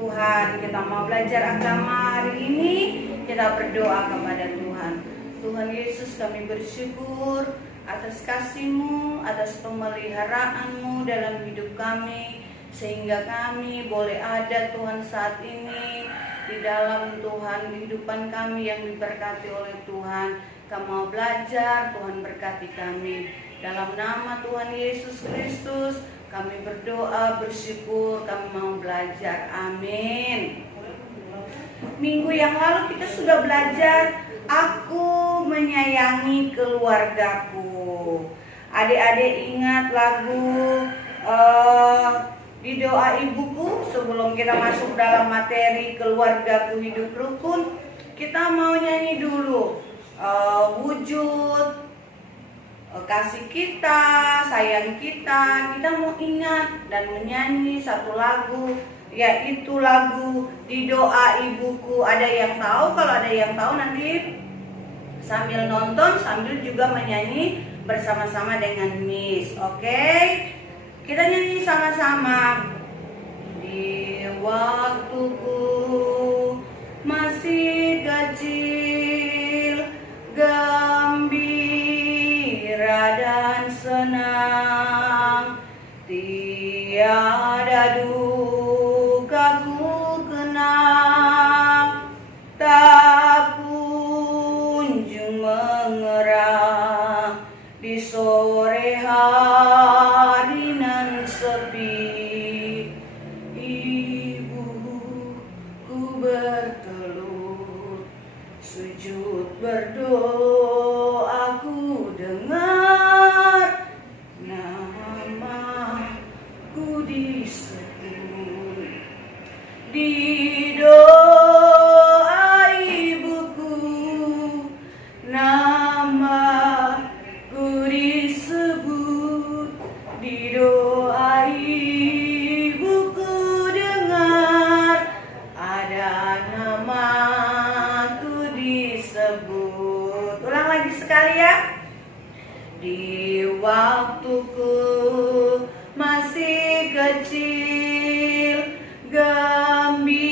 Tuhan. Kita mau belajar agama hari ini, kita berdoa kepada Tuhan. Tuhan Yesus, kami bersyukur atas kasih-Mu, atas pemeliharaan-Mu dalam hidup kami, sehingga kami boleh ada Tuhan saat ini di dalam Tuhan kehidupan kami yang diberkati oleh Tuhan. Kami mau belajar, Tuhan berkati kami. Dalam nama Tuhan Yesus Kristus kami berdoa, bersyukur, kami mau belajar. Amin. Minggu yang lalu kita sudah belajar, aku menyayangi keluargaku. Adik-adik ingat lagu di doa ibuku? Sebelum kita masuk dalam materi keluargaku hidup rukun, kita mau nyanyi dulu wujud kasih kita, sayang kita. Kita mau ingat dan menyanyi satu lagu, yaitu lagu Di Doa Ibuku. Ada yang tahu? Kalau ada yang tahu nanti sambil nonton, sambil juga menyanyi bersama-sama dengan Miss. Oke? Kita nyanyi sama-sama. Di waktuku masih kecil, gembira dan senang, tiada duka ku kenang, tak kunjung mengerang di sore hari nan sepi. Ibuku bertelut sujud berdoa, ku dengar namaku disebut. Di doa ibuku namaku disebut. Di doa ibuku dengar ada namaku disebut. Ulang lagi sekali ya. Di waktuku masih kecil, gembira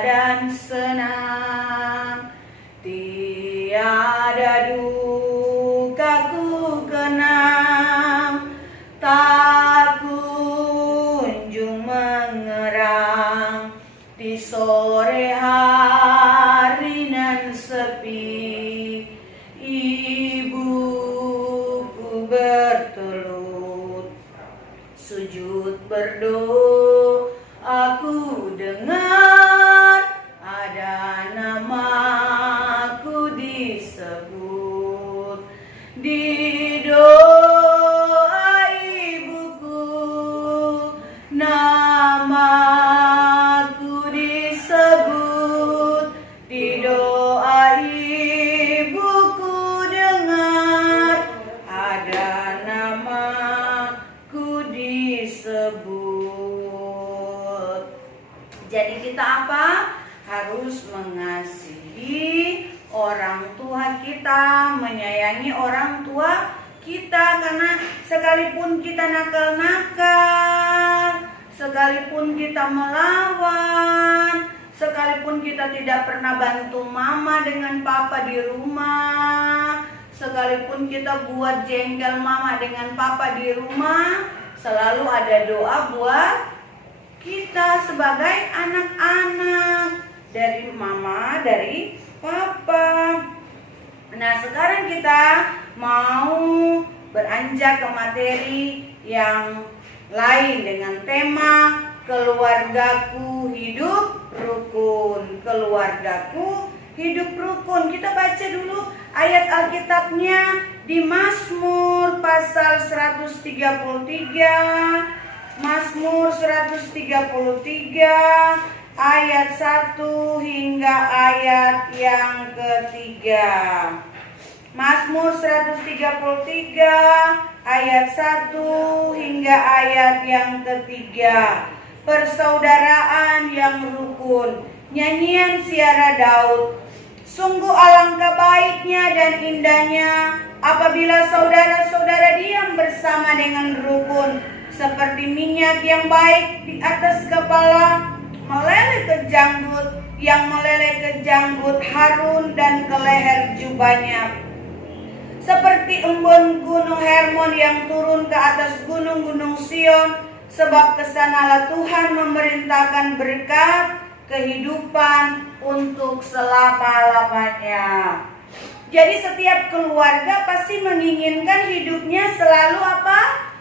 dan senang, tiada duka ku kenang, tak kunjung mengerang di sore hari nan sepi. Ibuku bertelut sujud berdoa, aku dengar ada namaku disebut. Di doa ibuku namaku disebut. Di doa ibuku dengar ada namaku disebut. Jadi kita apa? Harus mengasihi orang tua kita, menyayangi orang tua kita. Karena sekalipun kita nakal-nakal, sekalipun kita melawan, sekalipun kita tidak pernah bantu mama dengan papa di rumah, sekalipun kita buat jengkel mama dengan papa di rumah, selalu ada doa buat kita sebagai anak-anak dari mama, dari papa. Nah, sekarang kita mau beranjak ke materi yang lain dengan tema keluargaku hidup rukun. Keluargaku hidup rukun. Kita baca dulu ayat Alkitabnya di Mazmur pasal 133. Mazmur 133 ayat 1 hingga ayat yang ketiga. Mazmur 133 ayat 1 hingga ayat yang ketiga. Persaudaraan yang rukun. Nyanyian Siara Daud. Sungguh alangkah baiknya dan indahnya apabila saudara-saudara diam bersama dengan rukun, seperti minyak yang baik di atas kepala, meleleh ke janggut, yang meleleh ke janggut Harun dan ke leher jubahnya. Seperti embun gunung Hermon yang turun ke atas gunung-gunung Sion, sebab kesanalah Tuhan memerintahkan berkat kehidupan untuk selama-lamanya. Jadi setiap keluarga pasti menginginkan hidupnya selalu apa?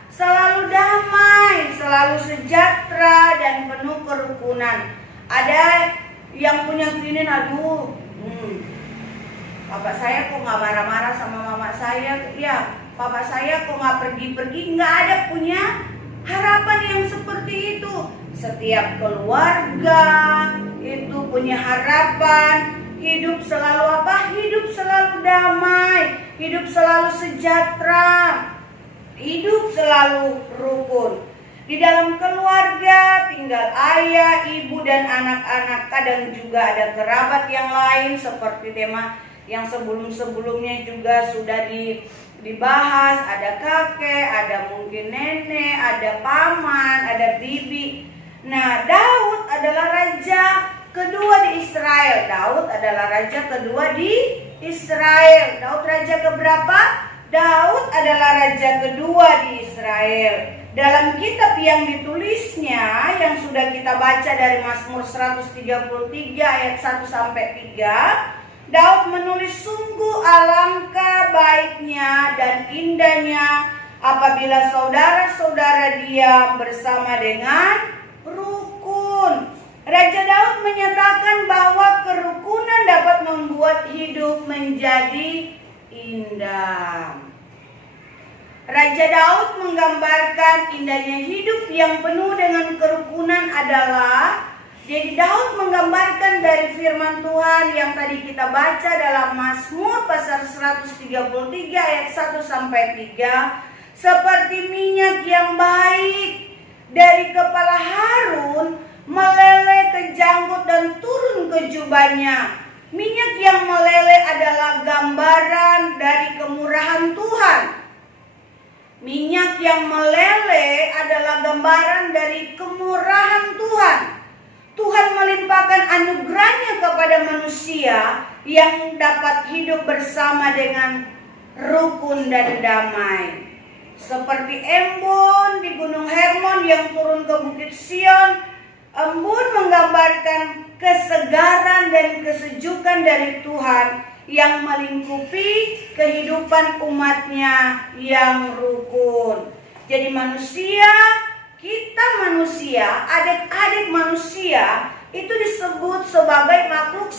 Selalu damai, selalu sejahtera dan penuh kerukunan. Ada yang punya keinginan, aduh, bapak saya kok nggak marah-marah sama mama saya, ya bapak saya kok nggak pergi-pergi, nggak ada punya harapan yang seperti itu. Setiap keluarga itu punya harapan hidup selalu apa? Hidup selalu damai, hidup selalu sejahtera, hidup selalu rukun. Di dalam keluarga tinggal ayah, ibu, dan anak-anak. Kadang juga ada kerabat yang lain, seperti tema yang sebelum-sebelumnya juga sudah dibahas. Ada kakek, ada mungkin nenek, ada paman, ada bibi. Nah, Daud adalah raja kedua di Israel. Daud adalah raja kedua di Israel. Daud raja keberapa? Daud adalah raja kedua di Israel. Dalam kitab yang ditulisnya yang sudah kita baca dari Mazmur 133 ayat 1 sampai 3, Daud menulis, sungguh alangkah baiknya dan indahnya apabila saudara-saudara diam bersama dengan rukun. Raja Daud menyatakan bahwa kerukunan dapat membuat hidup menjadi indah. Raja Daud menggambarkan indahnya hidup yang penuh dengan kerukunan adalah, jadi Daud menggambarkan dari firman Tuhan yang tadi kita baca dalam Mazmur pasal 133 ayat 1 sampai 3, seperti minyak yang baik dari kepala Harun meleleh ke janggut dan turun ke jubahnya. Minyak yang meleleh adalah gambaran dari kemurahan Tuhan. Minyak yang meleleh adalah gambaran dari kemurahan Tuhan. Tuhan melimpahkan anugerahnya kepada manusia yang dapat hidup bersama dengan rukun dan damai. Seperti embun di Gunung Hermon yang turun ke Bukit Sion, embun menggambarkan kesegaran dan kesejukan dari Tuhan yang melingkupi kehidupan umatnya yang rukun. Jadi manusia, kita manusia, adik-adik manusia itu disebut sebagai makhluk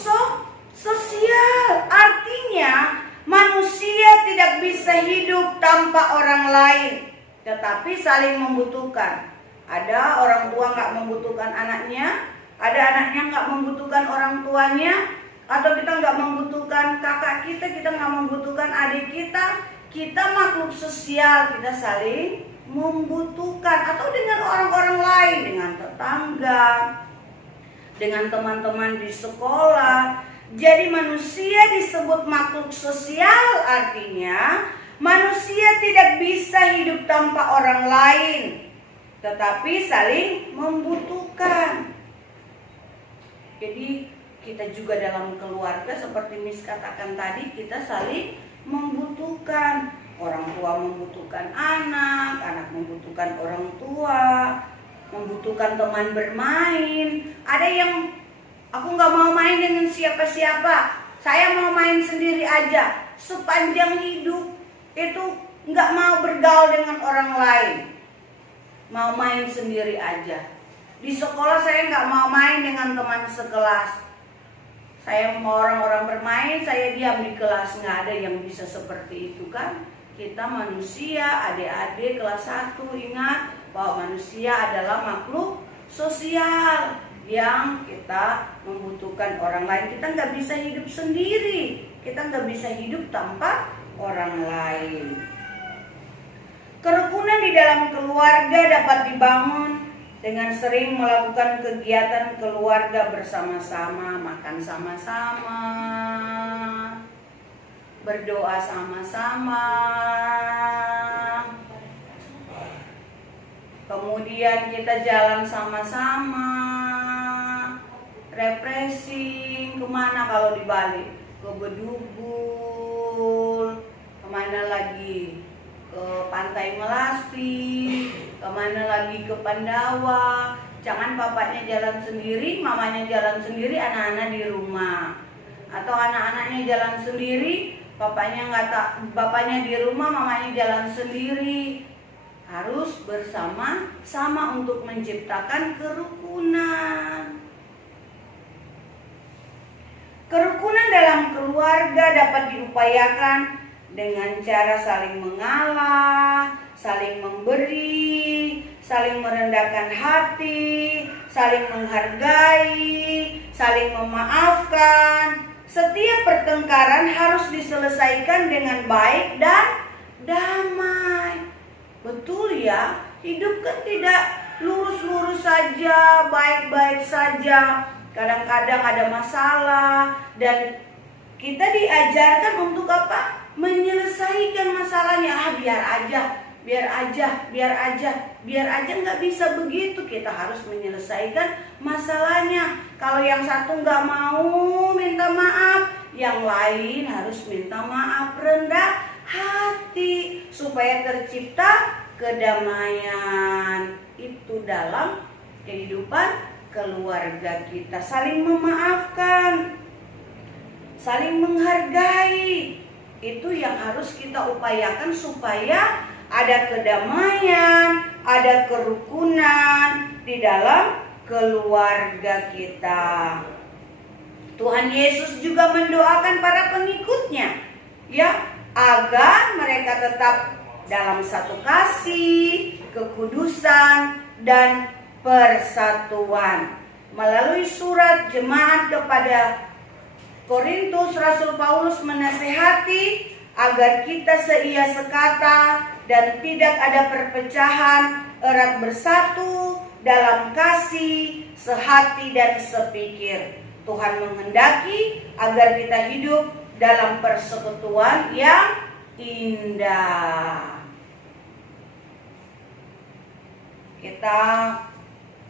sosial. Artinya manusia tidak bisa hidup tanpa orang lain, tetapi saling membutuhkan. Ada orang tua nggak membutuhkan anaknya, ada anaknya nggak membutuhkan orang tuanya, atau kita nggak membutuhkan kakak kita nggak membutuhkan adik kita. Kita makhluk sosial, kita saling membutuhkan. Atau dengan orang-orang lain, dengan tetangga, dengan teman-teman di sekolah. Jadi manusia disebut makhluk sosial, artinya manusia tidak bisa hidup tanpa orang lain, tetapi saling membutuhkan. Jadi kita juga dalam keluarga seperti Miss katakan tadi, kita saling membutuhkan. Orang tua membutuhkan anak, anak membutuhkan orang tua, membutuhkan teman bermain. Ada yang, aku gak mau main dengan siapa-siapa, saya mau main sendiri aja. Sepanjang hidup itu gak mau bergaul dengan orang lain, mau main sendiri aja. Di sekolah saya gak mau main dengan teman sekelas, saya mau orang-orang bermain, saya diam di kelas. Nggak ada yang bisa seperti itu kan. Kita manusia, adik-adik kelas 1, ingat bahwa manusia adalah makhluk sosial yang kita membutuhkan orang lain. Kita nggak bisa hidup sendiri, kita nggak bisa hidup tanpa orang lain. Kerukunan di dalam keluarga dapat dibangun dengan sering melakukan kegiatan keluarga bersama-sama, makan sama-sama, berdoa sama-sama, kemudian kita jalan sama-sama, refreshing. Kemana kalau di Bali? Ke Bedugul. Kemana lagi? Ke Pantai Melasti. Kemana lagi? Ke Pandawa. Jangan papanya jalan sendiri, mamanya jalan sendiri, anak-anak di rumah. Atau anak-anaknya jalan sendiri, bapaknya di rumah, mamanya jalan sendiri. Harus bersama-sama untuk menciptakan kerukunan. Kerukunan dalam keluarga dapat diupayakan dengan cara saling mengalah, saling memberi, saling merendahkan hati, saling menghargai, saling memaafkan. Setiap pertengkaran harus diselesaikan dengan baik dan damai. Betul ya, hidup kan tidak lurus-lurus saja, baik-baik saja. Kadang-kadang ada masalah dan kita diajarkan untuk apa? Menyelesaikan masalahnya. Biar aja, nggak bisa begitu. Kita harus menyelesaikan masalahnya. Kalau yang satu nggak mau minta maaf, yang lain harus minta maaf, rendah hati, supaya tercipta kedamaian. Itu dalam kehidupan keluarga kita. Saling memaafkan, saling menghargai. Itu yang harus kita upayakan supaya ada kedamaian, ada kerukunan di dalam keluarga kita. Tuhan Yesus juga mendoakan para pengikutnya, ya, agar mereka tetap dalam satu kasih, kekudusan, dan persatuan. Melalui surat jemaat kepada Korintus, Rasul Paulus menasihati agar kita seia sekata dan tidak ada perpecahan, erat bersatu dalam kasih, sehati dan sepikir. Tuhan menghendaki agar kita hidup dalam persekutuan yang indah. Kita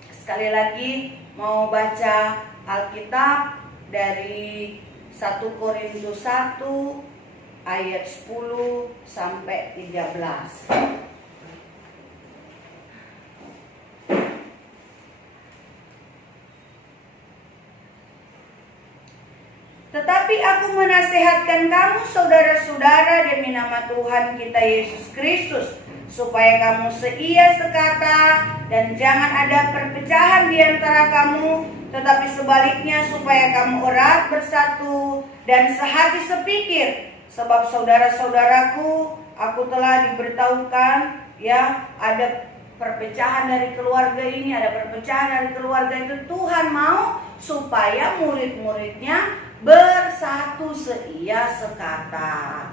sekali lagi mau baca Alkitab dari 1 Korintus 1 ayat 10 sampai 13. Tetapi aku menasihatkan kamu saudara-saudara demi nama Tuhan kita Yesus Kristus, supaya kamu seia sekata dan jangan ada perpecahan di antara kamu, tetapi sebaliknya supaya kamu erat bersatu dan sehati sepikir. Sebab saudara-saudaraku, aku telah diberitahukan, ya, ada perpecahan dari keluarga ini, ada perpecahan dari keluarga itu. Tuhan mau supaya murid-muridnya bersatu seia sekata.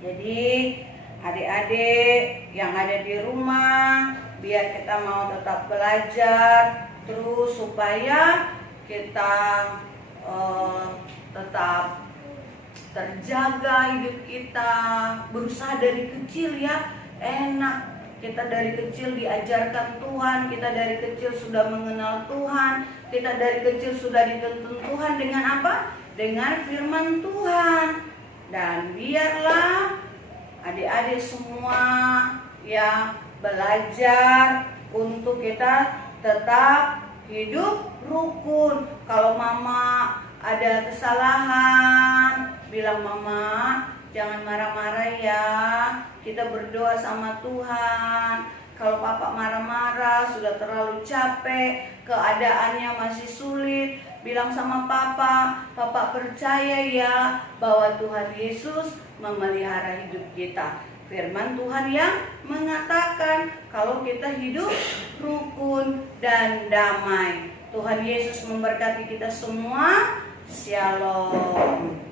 Jadi adik-adik yang ada di rumah, biar kita mau tetap belajar terus supaya kita tetap terjaga hidup kita. Berusaha dari kecil, ya, enak. Kita dari kecil diajarkan Tuhan, kita dari kecil sudah mengenal Tuhan, kita dari kecil sudah dituntun Tuhan dengan apa? Dengan firman Tuhan. Dan biarlah adik-adik semua, ya, belajar untuk kita tetap hidup rukun. Kalau mama ada kesalahan, bilang, mama jangan marah-marah ya, kita berdoa sama Tuhan. Kalau papa marah-marah, sudah terlalu capek, keadaannya masih sulit, bilang sama papa percaya ya bahwa Tuhan Yesus memelihara hidup kita. Firman Tuhan yang mengatakan kalau kita hidup rukun dan damai. Tuhan Yesus memberkati kita semua. Shalom.